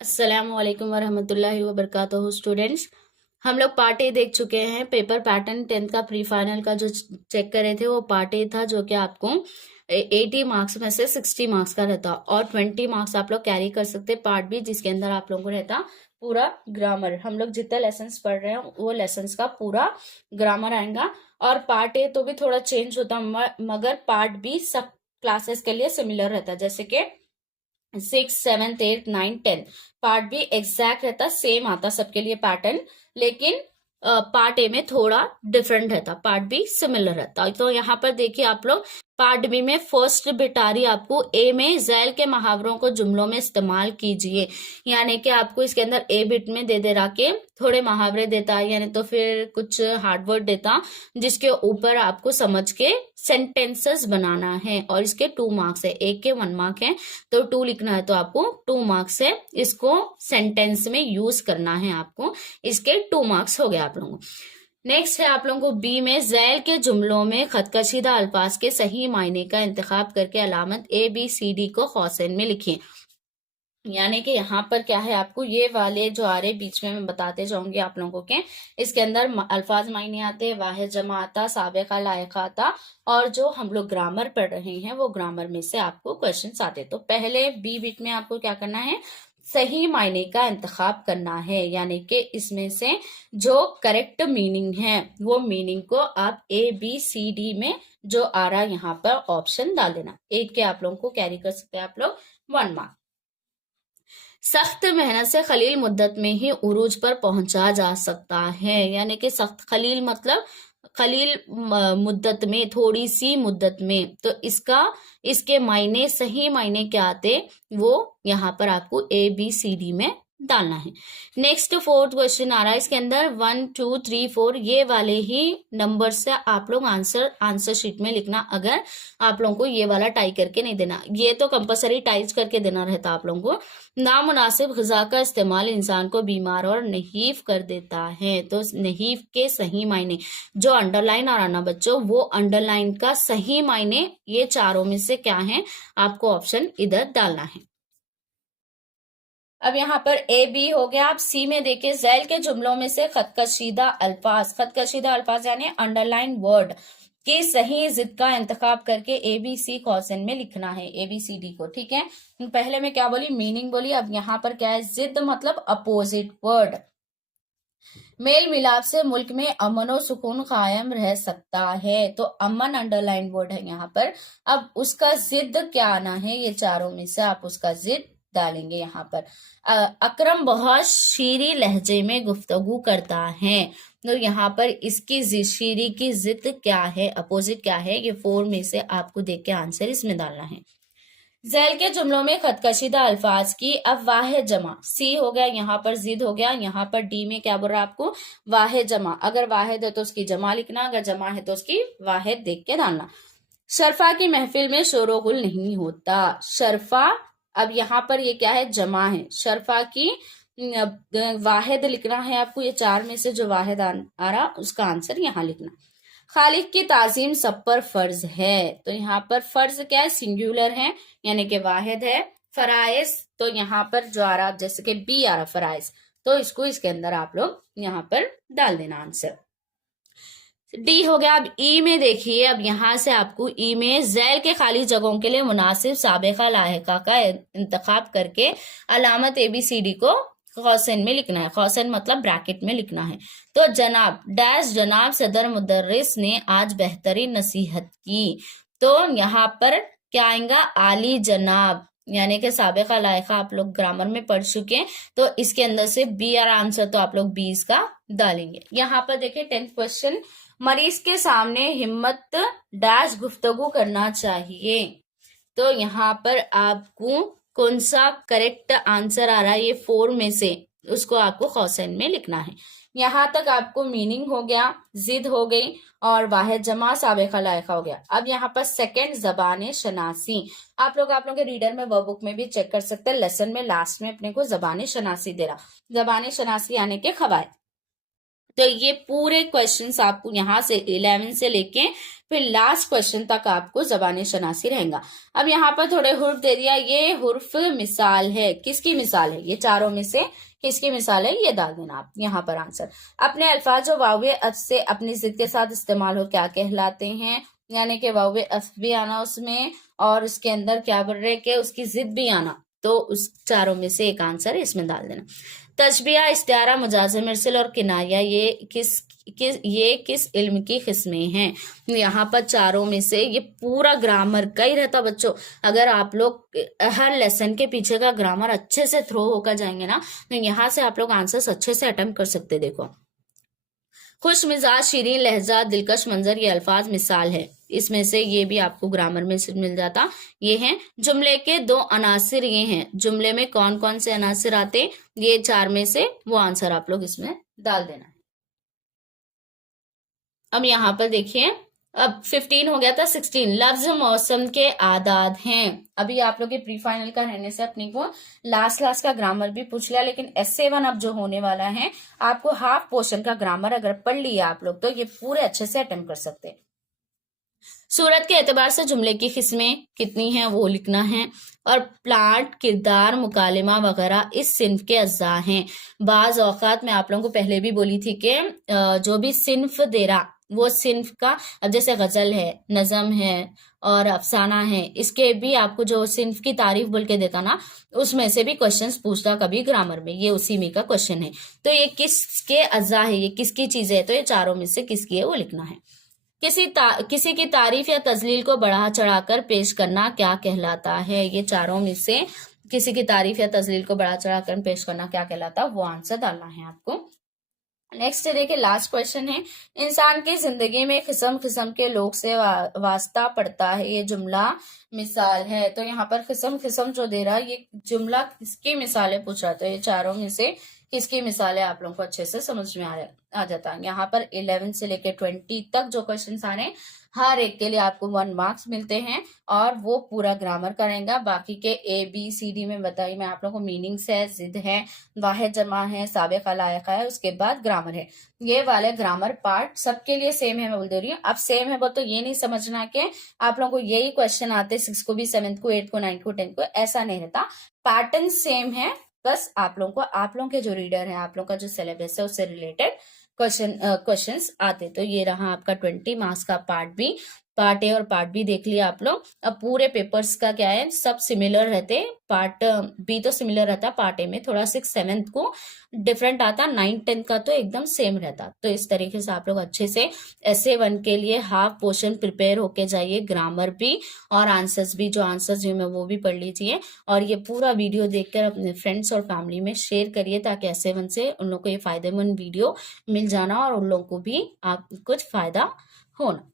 अस्सलाम वालेकुम वरहमतुल्लाहि वबरकातुहू स्टूडेंट्स। हम लोग पार्ट ए देख चुके हैं। पेपर पैटर्न 10th का प्री फाइनल का जो चेक करे थे वो पार्ट ए था, जो कि आपको 80 मार्क्स में से 60 मार्क्स का रहता और 20 मार्क्स आप लोग कैरी कर सकते। पार्ट बी जिसके अंदर आप लोगों को रहता पूरा ग्रामर। हम लोग जितना लेसन्स पढ़ रहे हैं वो लेसन्स का पूरा ग्रामर आएगा। और पार्ट ए तो भी थोड़ा चेंज होता, मगर पार्ट बी सब क्लासेस के लिए सिमिलर रहता, जैसे कि 6, 7, 8, 9, 10। पार्ट बी एग्जैक्ट रहता, सेम आता सबके लिए पैटर्न, लेकिन पार्ट ए में थोड़ा डिफरेंट रहता, पार्ट बी सिमिलर रहता। तो यहाँ पर देखिए आप लोग, पार्ट बी में फर्स्ट बिट आ रही है आपको ए में, झैल के मुहावरों को जुमलों में इस्तेमाल कीजिए। यानी कि आपको इसके अंदर ए बिट में दे दे रहा के थोड़े मुहावरे देता है, यानी तो फिर कुछ हार्ड वर्ड देता जिसके ऊपर आपको समझ के सेंटेंसेस बनाना है। और इसके 2 मार्क्स है, एक के 1 मार्क है, तो 2 लिखना है तो आपको 2 मार्क्स है। इसको सेंटेंस में यूज करना है आपको, इसके 2 मार्क्स हो गए आप लोगों को। नेक्स्ट है आप लोगों को बी में, झैल के जुमलों में खतकशीदा अल्फाज के सही मायने का इंतखाब करके अलामत ABCD को कौसैन में लिखिए। यानी कि यहाँ पर क्या है, आपको ये वाले जो आ रहे बीच में मैं बताते जाऊंगी आप लोगों के। इसके अंदर अल्फाज मायने आते, वाहिद जमा आता, साबिका लायका आता, और जो हम लोग ग्रामर पढ़ रहे हैं वो ग्रामर में से आपको क्वेश्चंस आते। तो पहले बी बिट में आपको क्या करना है, सही मायने का इंतखाब करना है। यानी कि इसमें से जो करेक्ट मीनिंग है वो मीनिंग को आप ABCD में जो आ रहा है यहाँ पर ऑप्शन डाल देना। एक के आप लोगों को कैरी कर सकते हैं आप लोग 1 मार्क। सख्त मेहनत से खलील मुद्दत में ही उरूज पर पहुंचा जा सकता है। यानी कि सख्त खलील मतलब खलील मुद्दत में, थोड़ी सी मुद्दत में। तो इसके मायने, सही मायने क्या आते वो यहाँ पर आपको ABCD में डालना है। नेक्स्ट 4th क्वेश्चन आ रहा है, इसके अंदर 1, 2, 3, 4 ये वाले ही नंबर से आप लोग आंसर शीट में लिखना। अगर आप लोगों को ये वाला टाई करके नहीं देना, ये तो कंपलसरी टाइज करके देना रहता आप लोगों को। नामुनासिब ग़िज़ा का इस्तेमाल इंसान को बीमार और नहीफ कर देता है। तो नहीफ के सही मायने, जो अंडरलाइन आ रहा ना बच्चों, वो अंडरलाइन का सही मायने ये चारों में से क्या है, आपको ऑप्शन इधर डालना है। अब यहाँ पर AB हो गया। आप C में देखिए, झैल के जुमलों में से खतकशीदा अल्फाज यानी अंडरलाइन वर्ड की सही जिद का इंतखाब करके ABC क्वेश्चन में लिखना है, ABCD को। ठीक है, पहले मैं क्या बोली, मीनिंग बोली। अब यहाँ पर क्या है, जिद मतलब अपोजिट वर्ड। मेल मिलाप से मुल्क में अमन और सुकून कायम रह सकता है, तो अमन अंडरलाइन वर्ड है यहाँ पर। अब उसका जिद क्या आना है, ये चारों में से आप उसका जिद डालेंगे यहाँ पर। अकरम बहुत शीरी लहजे में गुफ्तगू करता है, तो यहाँ पर इसकी शीरी की जिद क्या है, अपोजिट क्या है, ये 4 में से आपको देख के आंसर इसमें डालना है। झैल के जुमलों में खतकशीदा अल्फाज की अब वाहिद जमा, C हो गया, यहाँ पर जिद हो गया। यहाँ पर D में क्या बोल रहा है आपको, वाहिद जमा। अगर वाहिद है तो उसकी जमा लिखना, अगर जमा है तो उसकी वाहिद देख के डालना। शरफा की महफिल में शोरोगुल नहीं होता, शरफा, अब यहाँ पर ये क्या है, जमा है। शरफा की वाहिद लिखना है आपको, ये 4 में से जो वाहिद आ रहा उसका आंसर यहाँ लिखना। खालिक की ताजीम सब पर फर्ज है, तो यहाँ पर फर्ज क्या है, सिंगुलर है, यानी कि वाहिद है। फराइज, तो यहाँ पर जो आ रहा, जैसे कि B आ रहा फराइज, तो इसको इसके अंदर आप लोग यहाँ पर डाल देना आंसर। D हो गया। अब E में देखिए, अब यहाँ से आपको E में झैल के खाली जगहों के लिए मुनासिब साबिका लाहिका का इंतखाब करके अलामत ABCD को कौसैन में लिखना है। कौसैन मतलब ब्रैकेट में लिखना है। तो जनाब डैश, जनाब सदर मुदर्रिस ने आज बेहतरीन नसीहत की, तो यहाँ पर क्या आएगा, आली जनाब, यानी कि साबिका लायका आप लोग ग्रामर में पढ़ चुके हैं, तो इसके अंदर से B आर आंसर, तो आप लोग B इसका डालेंगे। यहाँ पर देखिए 10th क्वेश्चन, मरीज के सामने हिम्मत डैश गुफ्तगू करना चाहिए, तो यहाँ पर आपको कौन सा करेक्ट आंसर आ रहा है, ये 4 में से उसको आपको कौसैन में लिखना है। यहाँ तक आपको मीनिंग हो गया, जिद हो गई, और वाहिद जमा साबिका लायका हो गया। अब यहाँ पर सेकंड ज़बान शनासी, आप लोग के रीडर में वर्क बुक में भी चेक कर सकते हैं। लेसन में लास्ट में अपने को ज़बान शनासी दे रहा, ज़बान शनासी यानी कि खवायद। तो ये पूरे क्वेश्चंस आपको यहाँ से 11 से लेके फिर लास्ट क्वेश्चन तक आपको ज़बानी शनासी रहेगा। अब यहाँ पर थोड़े हुर्फ दे दिया, ये हुर्फ मिसाल है, किसकी मिसाल है, ये चारों में से किसकी मिसाल है, ये डाल देना आप यहाँ पर आंसर। अपने अल्फाज जो वावे अफ से अपनी जिद के साथ इस्तेमाल हो क्या कहलाते हैं, यानी कि वावे अफ भी आना उसमें और उसके अंदर क्या बोल रहे कि उसकी जिद भी आना, तो उस चारों में से एक आंसर इसमें डाल देना। तशबिया, इस्तिआरा, मुजाज़म इर्सिल और किनाया ये किस इल्म की किस्में हैं। यहाँ पर चारों में से ये पूरा ग्रामर का ही रहता बच्चों। अगर आप लोग हर लेसन के पीछे का ग्रामर अच्छे से थ्रो होकर जाएंगे ना, तो यहाँ से आप लोग आंसर्स अच्छे से अटेम्प्ट कर सकते। देखो, खुश मिजाज, शीरीन लहजा, दिलकश मंजर, ये अल्फाज मिसाल है। इसमें से ये भी आपको ग्रामर में से मिल जाता। ये हैं जुमले के दो अनासिर, ये हैं जुमले में कौन कौन से अनासिर आते, ये चार में से वो आंसर आप लोग इसमें डाल देना है। अब यहाँ पर देखिए, अब 15 हो गया था, 16 लफ्ज मौसम के आदाद हैं। अभी आप लोग के प्री फाइनल का रहने से अपने को लास्ट का ग्रामर भी पूछ लिया, लेकिन S7 अब जो होने वाला है, आपको हाफ पोर्शन का ग्रामर अगर पढ़ लिया आप लोग, तो ये पूरे अच्छे से अटेम्प्ट कर सकते हैं। सूरत के एतबार से जुमले की किस्में कितनी हैं वो लिखना है, और प्लांट, किरदार, मुकालिमा वगैरह इस सिन्फ के अज्जा हैं। बाज औकात में आप लोगों को पहले भी बोली थी कि जो भी सिन्फ दे रहा वो सिन्फ का, अब जैसे गजल है, नज़म है और अफसाना है, इसके भी आपको जो सिन्फ की तारीफ बोल के देता ना, उसमें से भी क्वेश्चंस पूछता कभी ग्रामर में, ये उसी में का क्वेश्चन है। तो ये किसके अज्जा है, ये किसकी चीजें है, तो ये चारों में से किसकी है वो लिखना है। किसी की तारीफ या तजलील को बढ़ा चढ़ाकर पेश करना क्या कहलाता है, ये चारों में से किसी की तारीफ या तजलील को बढ़ा चढ़ाकर पेश करना क्या कहलाता है, वो आंसर डालना है आपको। नेक्स्ट देखिए, लास्ट क्वेश्चन है, इंसान की जिंदगी में किस्म किस्म के लोग से वास्ता पड़ता है, ये जुमला मिसाल है। तो यहाँ पर किस्म किस्म जो दे रहा है, ये जुमला किसकी मिसाल है पूछ रहा है, तो ये चारों में से किसकी मिसाल है आप लोगों को अच्छे से समझ में आ जाता है। यहाँ पर 11 से लेकर 20 तक जो क्वेश्चन आ रहे हैं, हर एक के लिए आपको 1 मार्क्स मिलते हैं और वो पूरा ग्रामर करेगा। बाकी के ABCD में बताई मैं आप लोगों को, मीनिंग्स है, जिद है, वाहिद जमा है, साबिक़ा लायका है, उसके बाद ग्रामर है। ये वाले ग्रामर पार्ट सबके लिए सेम है, मैं बोल दे रही हूँ। अब सेम है वो तो ये नहीं समझना कि आप लोगों को यही क्वेश्चन आते 6 को भी, 7th को, 8th को, 9th को, 10th को, ऐसा नहीं रहता। पैटर्न सेम है, बस आप लोगों के जो रीडर है, आप लोगों का जो सिलेबस है, उससे रिलेटेड क्वेश्चंस आते। तो ये रहा आपका 20 मार्क्स का पार्ट ए और पार्ट बी देख लिया आप लोग। अब पूरे पेपर्स का क्या है, सब सिमिलर रहते। पार्ट बी तो सिमिलर रहता, पार्ट ए में थोड़ा 6, 7th को डिफरेंट आता, 9, 10 का तो एकदम सेम रहता। तो इस तरीके से आप लोग अच्छे से SA1 के लिए हाफ पोर्शन प्रिपेयर होके जाइए, ग्रामर भी और आंसर्स भी, जो आंसर्स जो मैं वो भी पढ़ लीजिए। और ये पूरा वीडियो देखकर अपने फ्रेंड्स और फैमिली में शेयर करिए, ताकि SA1 से उन लोग को ये फायदेमंद वीडियो मिल जाना और उन लोग को भी आप कुछ फायदा होना।